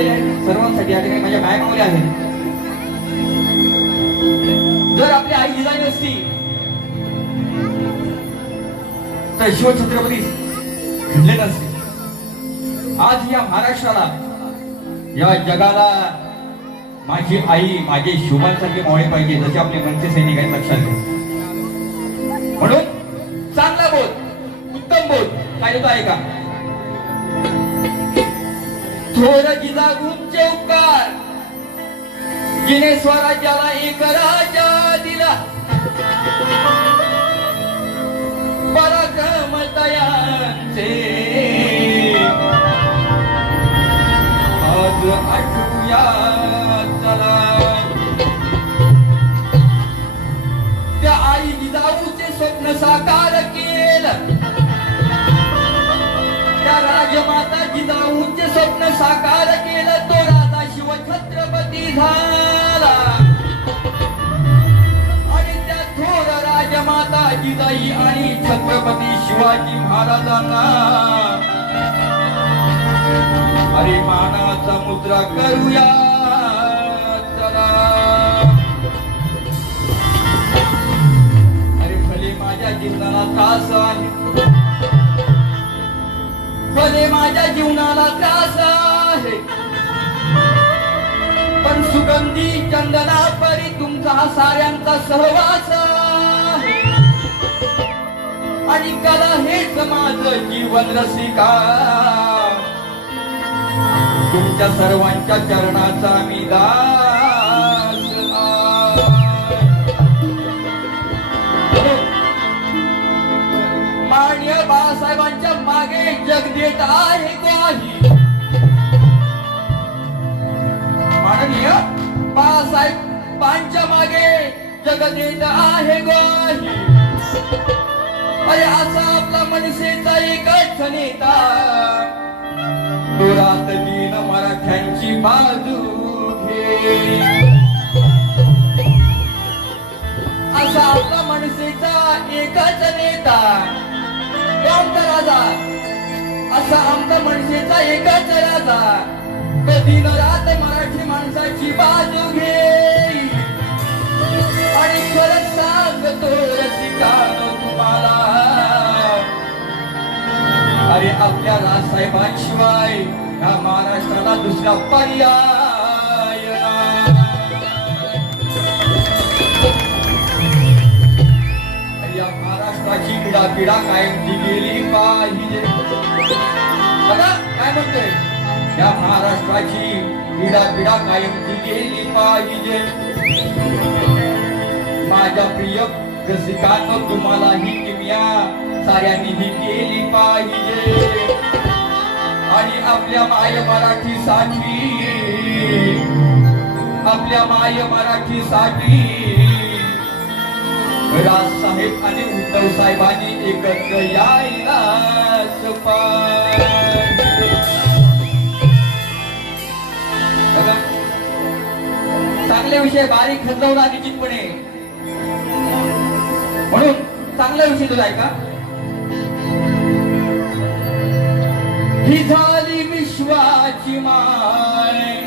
चांगले आहेत. सर्वांसाठी या ठिकाणी माझ्या बाया मावल्या आहेत. जर आपली आई जिजाई नसती तर शिवछत्रपती घडले नसते. आज या महाराष्ट्राला या जगाला माझी आई माझे शिवबांसारखे मावळे पाहिजे जसे आपले मनसे सैनिक आहेत लक्षात घ्या. म्हणून चांगला बोध उत्तम बोध काय आहे का? थोर जिजागूंचे उपकार. जिने स्वराज्याला एक राजा दिला. पराक्रमतयांचे आज आठवूया चला. त्या आई जिजाऊचे स्वप्न साकार केलं. त्या राजमा स्वप्न साकार केलं तो राजा शिव छत्रपती झाला. आणि त्या थोर राजमाता जिजाई आणि छत्रपती शिवाजी महाराजांना अरे मानाचा मुद्रा करूया. चला. अरे भले माझ्या जीवनाला त्रास आहे. भले माझ्या जीवनाला त्रास आहे पण सुगंधी चंदना परी तुमचा हा साऱ्यांचा सहवास आहे. आणि कला हेच माझं जीवन रसिका. तुमच्या सर्वांच्या चरणाचा मी दास आहे ग्वाही माननीय बाळासाहेबांच्या मागे जग देत आहे ग्वाही. अरे असा आपला मनसेचा एकच नेता. दुरात दिन मराठ्यांची बाजू घे. असा आपला मनसेचा एकच नेता. कोणता राजा असा आमचा मनसेचा एकच राजा. तर दिन रात मराठी माणसाची बाजू घे आणि खरंच सांगतो रसिकानो तुम्हाला. अरे आपल्या राजसाहेबांशिवाय या महाराष्ट्राला दुसरा पर्याय महाराष्ट्राची पिढा कायम गेली पाहिजे? बघा काय म्हणतोय? या महाराष्ट्राची पिढा पिढा कायम ती गेली पाहिजे. माझ्या प्रिय रसिकांनो तुम्हाला ही किमया साऱ्यांनी ही केली पाहिजे. आणि आपल्या माय मराठीसाठी आपल्या माय मराठीसाठी राजसाहेब आणि उद्धव साहेबांनी एकत्र यायला चांगले विषय बारीक खजवला निश्चितपणे. म्हणून चांगला विषय तुला आहे का? ही झाली विश्वाची माय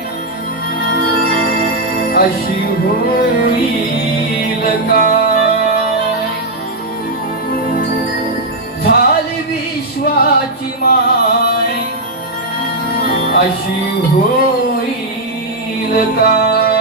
अशी होईल का? अशी होईल का?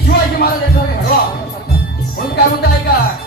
शिवाजी महाराज यांच्यासाठी घडवा म्हणून काय म्हणता का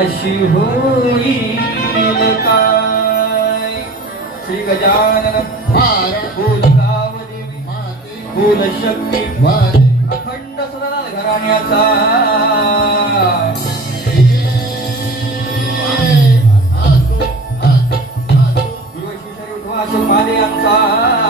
अशी होईल काय श्री गजानन फूल शक्ती. अखंड सदा घराण्याचा शिवशरी उठवा महादेवांचा